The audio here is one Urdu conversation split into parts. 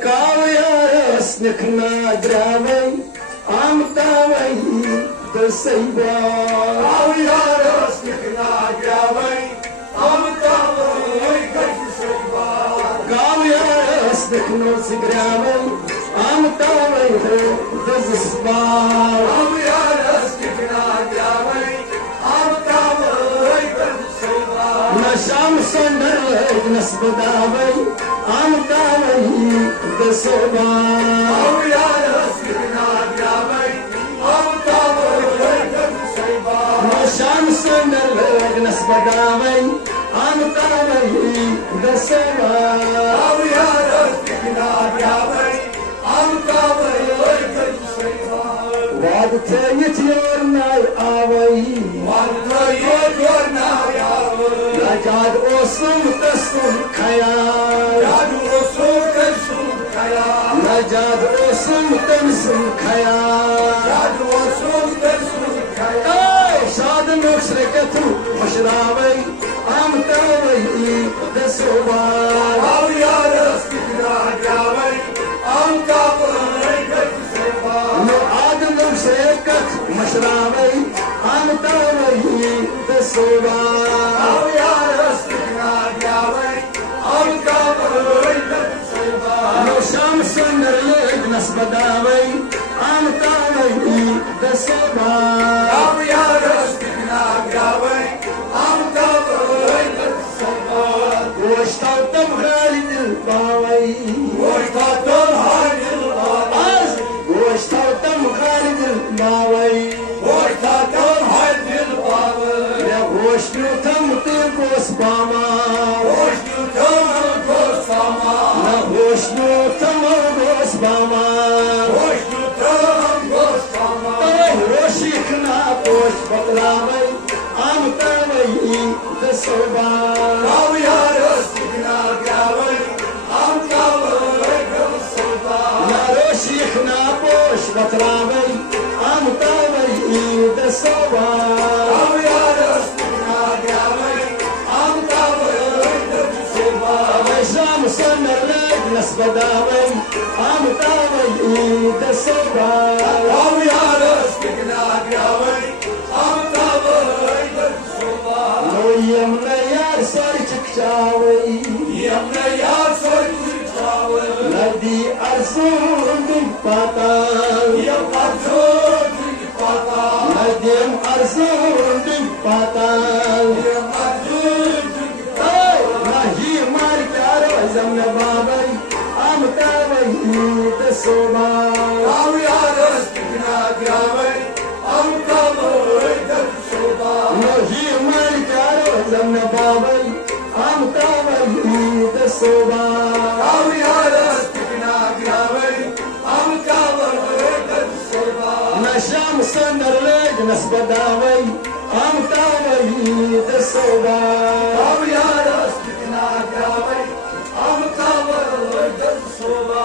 Kawiyas nikna gravay amtaway dasayba Kawiyas nikna gravay amtaway dasayba Kawiyas nikna gravay amtaway dasayba Kawiyas nikna gravay amtaway dasayba Nasham sandar nasbadaway amtaway dasayba Kawiyas nikna gravay amtaway dasayba Nasham sandar nasbadaway amtaway dasayba Kawiyas nikna gravay amtaway dasayba Wadtayit yornay away Wadtayit yornay away Najad osum tasum khaya Najad osum tasum khaya Najad osum tasum khaya Najad osum tasum khaya Ay shad nushrakatu mushraway amtaway dasayba Kawiyas nikna gravay amtaway dasayba مشرابي أمتوي تسوبا Kawiyas nikna gravay amtaway تسوبا لو شمس نرلق نسبداوي أمتوي تسوبا Kawiyas nikna gravay amtaway تسوبا واشتوتم خالد الباوي واشتوتم خالد الباوي واشتوتم خالد الباوي واشتوتم خالد الباوي يا واشتوتم تبوس باما واشتوتم تبوس باما لا واشتوتم تبوس باما واشتوتم تبوس باما وشيخنا بوش بطلاوي أمتوي تسوبا Kawiyas nikna gravay amtaway تسوبا يا روشيخنا بوش بطلاوي أمتوي تسوبا Kawiyas nikna gravay amtaway تسوبا وشام سنر لك نسبداوي أمتوي تسوبا Kawiyas nikna gravay amtaway تسوبا Yamuna يا سرچك شاوي يمنا يا سرچك شاوي ندي ارزون دي پاتا يم ارزون دي پاتا نديم ارزون دي پاتا يم ارزون دي پاتا نهي مار كارو زمنا بابي امتاوي تسوبا Kawiyas nikna gravay amtaway تسوبا نهي مار كارو زمنا بابي امتاوي تسوبا Kawiyas nikna gravay amtaway تسوبا نشام سندر لك نسبداوي امتاوي تسوبا Kawiyas nikna gravay amtaway تسوبا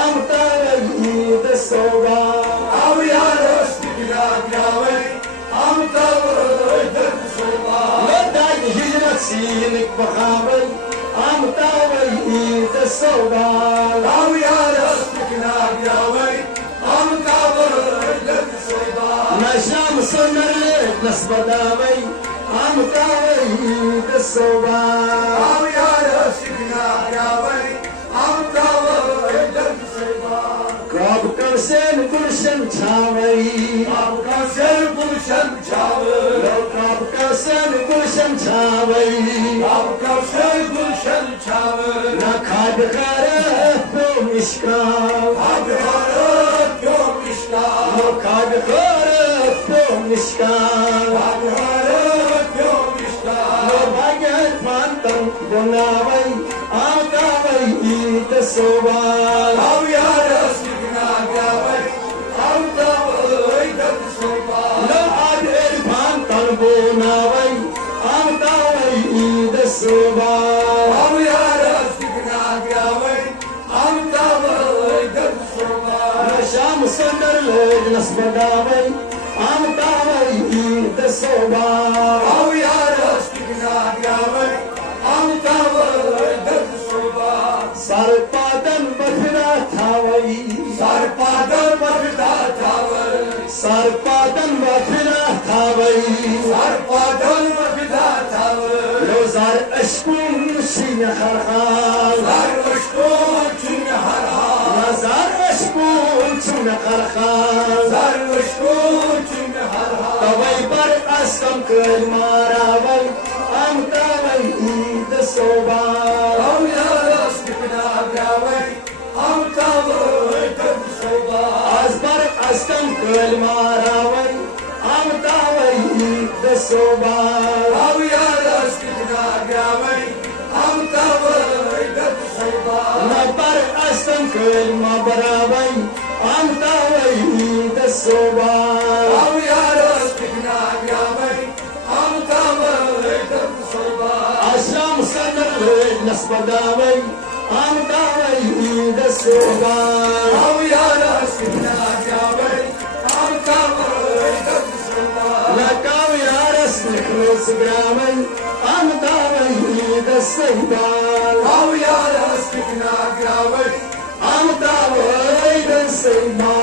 amtaway تسوبا Kawiyas nikna gravay amtaway تسوبا لداي هجرت سينك بخاوي امتاوي تسوبا Kawiyas nikna gravay amtaway تسوبا نشام سنر لك نسبداوي عمتاوي بالصوبة أو يا رسكنا يا وي عمتاوي بالصوبة كاب كرسن كرشن چاوي أو كسر بلشن جاوي لو كاب كرسن كرشن چاوي أو كسر بلشن جاوي نكاد خرف مشكاو أبي هرب يوم إشكال نكاد خرف مشكاو أبي هرب يوم إشكال باجل فانتم بناوي عمتاوي بالصوبة أو يا رسكنا يا وي عمتاوي بالصوبة لا عاد فانتم بناوي عمتاوي بالصوبة أو يا رسكنا يا وي عمتاوي بالصوبة شام صدر لك نصب داوي عمتاوي بالصوبة أو يا رسكنا يا وي عمتاوي بالصوبة سرپادن بفنا تاوي سرپادر مفدا تاوي سرپادن بفنا تاوي سرپادر مفدا تاوي لو زار اشكون سين خرخال زر وشكون چون هر حال زار اشكون سين خرخال زر وشكون چون هر حال توي بر اسم كل ماراوي عمتاوي بالصوبة أو يا رسكنا يا وي عمتاوي بالصوبة أزبر أستم كل ماراوي عمتاوي بالصوبة أو يا رسكنا يا وي عمتاوي بالصوبة نبر أستم كل مبراوي عمتاوي بالصوبة أو يا رسكنا يا وي عمتاوي بالصوبة الشام صدر نصب داوي عمتاوي بالصوبة أو يا رسكنا يا وي عمتاوي بالصوبة لكاوي عرس نكروس جرامي عمتاوي بالصوبة أو يا رسكنا يا وي عمتاوي بالصوبة